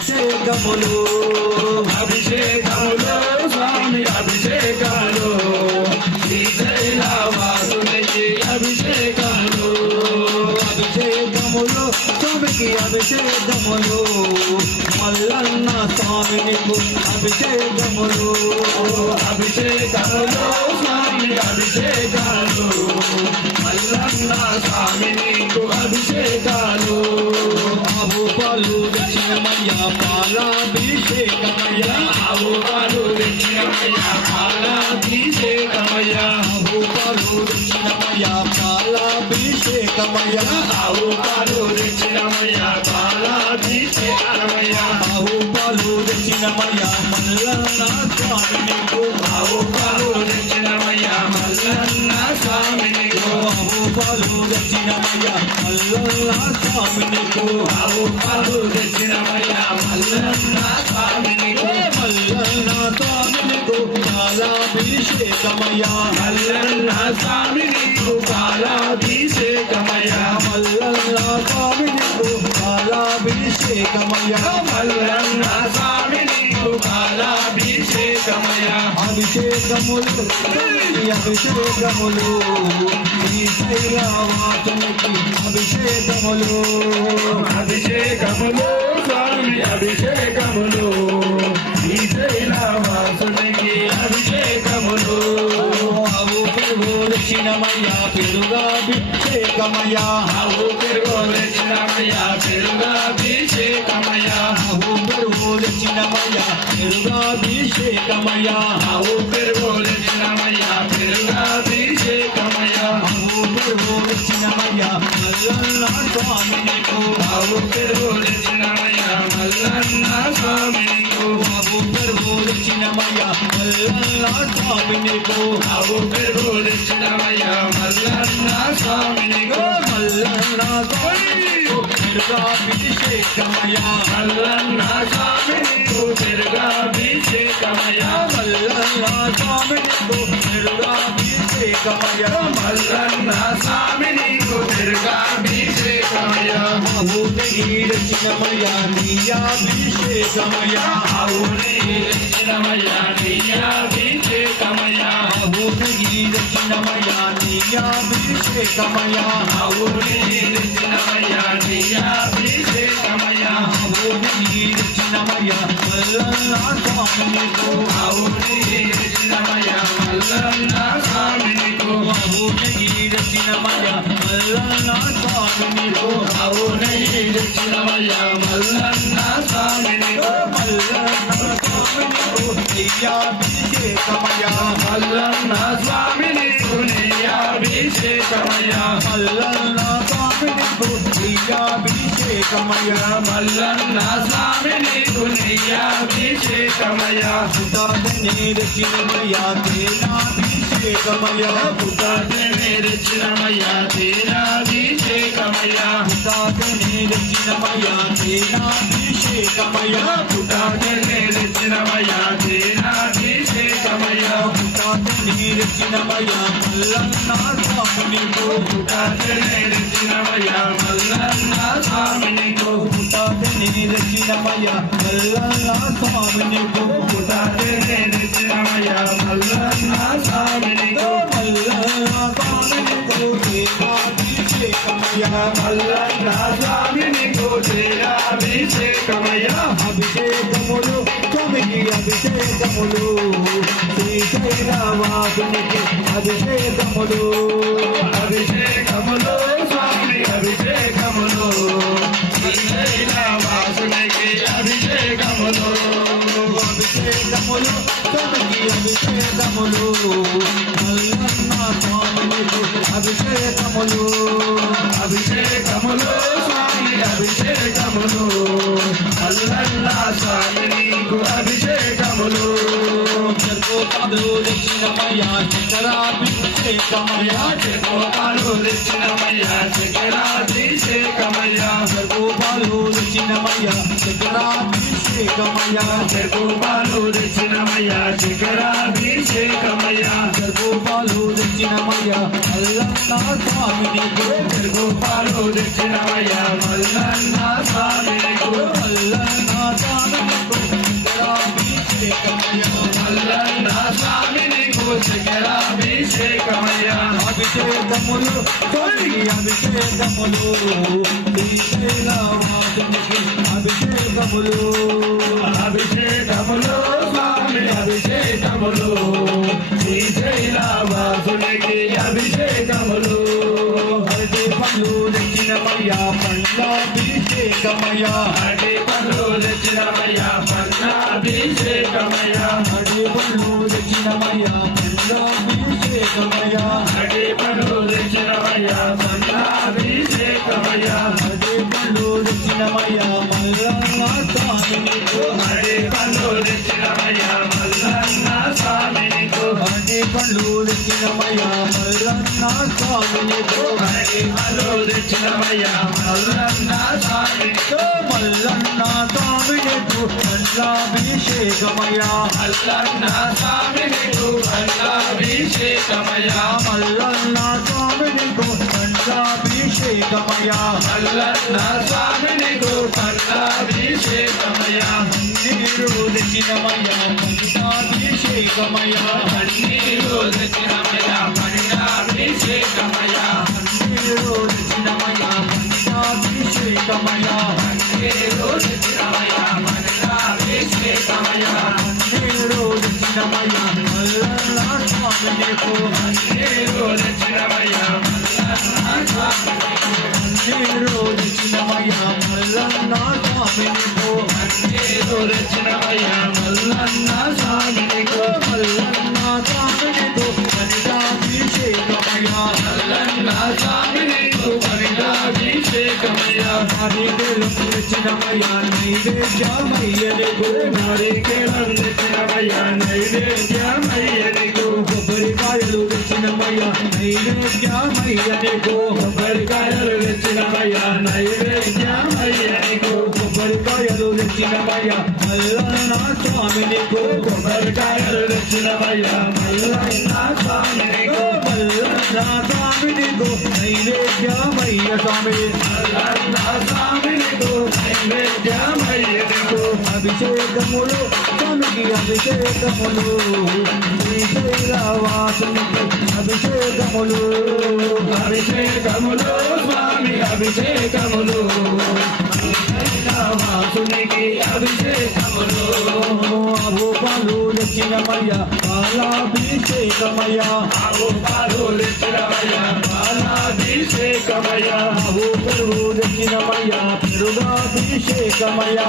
అభిషేకములు అభిషేకములు స్వామి అభిషేకములు శ్రీశైలవాసునికి అభిషేకములు అభిషేకములు స్వామికి అభిషేకములు మల్లన్న స్వామికి అభిషేకములు అభిషేకములు స్వామి అభిషేకాలు మల్లన్న స్వామికి అభిషేకాలు ఆవు పాలు దక్షిణమయ్య పాలాభిషేకమయ్య ఆవు పాలు దక్షిణమయ్య పాలాభిషేకమయ్య ఆవు పాలు దక్షిణమయ్య పాలాభిషేకమయ్య ఆవు పాలు దక్షిణమయ్య పాలాభిషేకమయ్య ఆవు పాలు దక్షిణమయ్య మల్లన్న స్వామికి ఆవు పాలు దక్షిణమయ్య మల్లన్న స్వామికి ఆవు పాలు దక్షిణమయ్య మల్లన్న స్వామికి ఆవు పాలు దక్షిణమయ్య మల్లన్న స్వామికి మల్లన్న స్వామికి పాలాభిషేకమయ్య మల్లన్న స్వామికి పాలాభిషేకమయ్య మల్లన్న స్వామికి పాలాభిషేకమయ్య మల్లన్న స్వామికి పాలాభిషేకమయ్య అభిషేకములు అభిషేకములు శ్రీశైలవాసునికి అభిషేకములు అభిషేకములు స్వామి అభిషేకములు శ్రీశైలవాసునికి అభిషేకములు ఆవు పెరుగు దక్షిణమయ్య పెరుగాభిషేకమయ్య ఆవు పెరుగు దక్షిణమయ్య పెరుగాభిషేకమయ్య ఆవు పెరుగు దక్షిణమయ్య పెరుగాభిషేకమయ్య ఆవు పెరుగు దక్షిణమయ్య పెరుగాభిషేకమయ్య ఆవు పెరుగు దక్షిణమయ్య మల్లన్న స్వామినికు ఆవు పెరుగు దక్షిణమయ్య మల్లన్న స్వామినికు ఆవు పెరుగు దక్షిణమయ్య మల్లన్న స్వామినికు ఆవు పెరుగు దక్షిణమయ్య మల్లన్న స్వామినికు మల్లన్న స్వామినికు పెరుగాభిషేకమయ్య మల్లన్న స్వామినికు పెరుగాభిషేకమయ్య మల్లన్న స్వామినికు పెరుగాభిషేకమయ్య మల్లన్న స్వామినికు పెరుగాభిషేకమయ్య ఆవుని దక్షిణమయ్య నీయాభిషేకమయ్య ఆవుని దక్షిణమయ్య నీయాభిషేకమయ్య ఆవుని దక్షిణమయ్య నీయాభిషేకమయ్య ఆవుని దక్షిణమయ్య నీయాభిషేకమయ్య ఆవుని దక్షిణమయ్య మల్లన్న స్వామినికు ఆవుని దక్షిణమయ్య మల్లన్న స్వామినికు ఆవుని దక్షిణమయ్య మల్లన్న స్వామినికు ఆవుని దక్షిణమయ్య మల్లన్న స్వామినికు మల్లన్న స్వామినికు నీయాభిషేకమయ్య మల్లన్న స్వామినికు నీయాభిషేకమయ్య మల్లన్న స్వామినికు నీయాభిషేకమయ్య మల్లన్న స్వామినికు నీయాభిషేకమయ్య పుటాటనే దక్షిణమయ్య తేనాభిషేకమయ్య పుటాటనే దక్షిణమయ్య తేనాభిషేకమయ్య పుటాటనే దక్షిణమయ్య తేనాభిషేకమయ్య పుటాటనే దక్షిణమయ్య తేనాభిషేకమయ్య పుటాటనే దక్షిణమయ్య మల్లన్న స్వామినికు పుటాటనే దక్షిణమయ్య మల్లన్న స్వామినికు పుటాటనే దక్షిణమయ్య మల్లన్న స్వామినికు పుటాటనే దక్షిణమయ్య మల్లన్న స్వామినికు మల్లన్న స్వామినికు తేనాభిషేకమయ్య మల్లన్న స్వామినికు తేనాభిషేకమయ్య అభిషేకములు స్వామికి అభిషేకములు శ్రీశైలవాసునికి అభిషేకములు అభిషేకములు స్వామి అభిషేకములు శ్రీశైలవాసునికి అభిషేకములు అభిషేకములు స్వామికి అభిషేకములు మల్లన్న స్వామినికి అభిషేకములు అభిషేకములు స్వామి అభిషేకములు మల్లన్న స్వామినికి అభిషేకములు జగోపాలు దక్షిణమయ్య చక్రాభిషేకమయ్య జగోపాలు దక్షిణమయ్య చక్రాభిషేకమయ్య జగోపాలు దక్షిణమయ్య చక్రాభిషేకమయ్య జగోపాలు దక్షిణమయ్య చక్రాభిషేకమయ్య జగోపాలు దక్షిణమయ్య మల్లన్న స్వామినికు జగోపాలు దక్షిణమయ్య మల్లన్న స్వామినికు మల్లన్న అభిషేకములు స్వామికి అభిషేకములు శ్రీశైలవాసునికి అభిషేకములు అభిషేకములు స్వామి అభిషేకములు శ్రీశైలవాసునికి అభిషేకములు అరటి పళ్ళు తెచ్చినమయ్యా పండ్లాభిషేకమయ్యా అరటి పళ్ళు తెచ్చినమయ్యా పండ్లాభిషేకమయ్యా అరటి పళ్ళు తెచ్చినమయ్యా పండ్లాభిషేకమయ్యా అరటి పళ్ళు తెచ్చినమయ్యా పండ్లాభిషేకమయ్యా అరటి పళ్ళు తెచ్చినమయ్యా మల్లన్న స్వామినికు అరటి పళ్ళు తెచ్చినమయ్యా మల్లన్న స్వామినికు అరటి పళ్ళు తెచ్చినమయ్యా మల్లన్న స్వామినికు అరటి పళ్ళు తెచ్చినమయ్యా మల్లన్న స్వామినికు మల్లన్న స్వామినికు పండ్లాభిషేకమయ్యా మల్లన్న స్వామినికు పండ్లాభిషేకమయ్యా మల్లన్న స్వామినికు పండ్లాభిషేకమయ్యా మల్లన్న స్వామినికు పండ్లాభిషేకమయ్యా నీరు తెచ్చినమయ్యా పండ్లాభిషేకమయ్యా పన్నీరు తెచ్చినమయ్యా పండ్లాభిషేకమయ్యా నీరు తెచ్చినమయ్యా పండ్లాభిషేకమయ్యా పన్నీరు తెచ్చినమయ్యా పండ్లాభిషేకమయ్యా నీరు తెచ్చినమయ్యా మల్లన్న స్వామినికు పన్నీరు తెచ్చినమయ్యా మల్లన్న స్వామినికు నీరు తెచ్చినమయ్యా మల్లన్న స్వామినికు పన్నీరు తెచ్చినమయ్యా మల్లన్న స్వామినికు మల్లన్న స్వామినికు పండ్లాభిషేకమయ్యా మల్లన్న స్వామినికు పండ్లాభిషేకమయ్యా నారికేళం తెచ్చినమయ్యా నైవేద్యమయ్యనికు నారికేళం తెచ్చినమయ్యా నైవేద్యమయ్యనికు కొబ్బరికాయలు తెచ్చినమయ్యా నైవేద్యమయ్యనికు కొబ్బరికాయలు తెచ్చినమయ్యా నైవేద్యమయ్యనికు కొబ్బరికాయలు తెచ్చినమయ్యా మల్లన్న స్వామినికు కొబ్బరికాయలు తెచ్చినమయ్యా మల్లన్న స్వామినికు మల్లన్న స్వామినికు నైవేద్యమయ్య స్వామి మల్లన్న స్వామినికు నైవేద్యమయ్యనికు అభిషేకములు స్వామికి అభిషేకములు శ్రీశైలవాసునికి అభిషేకములు అభిషేకములు స్వామి అభిషేకములు వాసునికి అభిషేకములు అభూపాలు తెచ్చినమయ్యా పాలాభిషేకమయ్యా ఆవు పాలు తెచ్చినమయ్యా పాలాభిషేకమయ్యా అభూ పెరుగు తెచ్చినమయ్యా పెరుగాభిషేకమయ్యా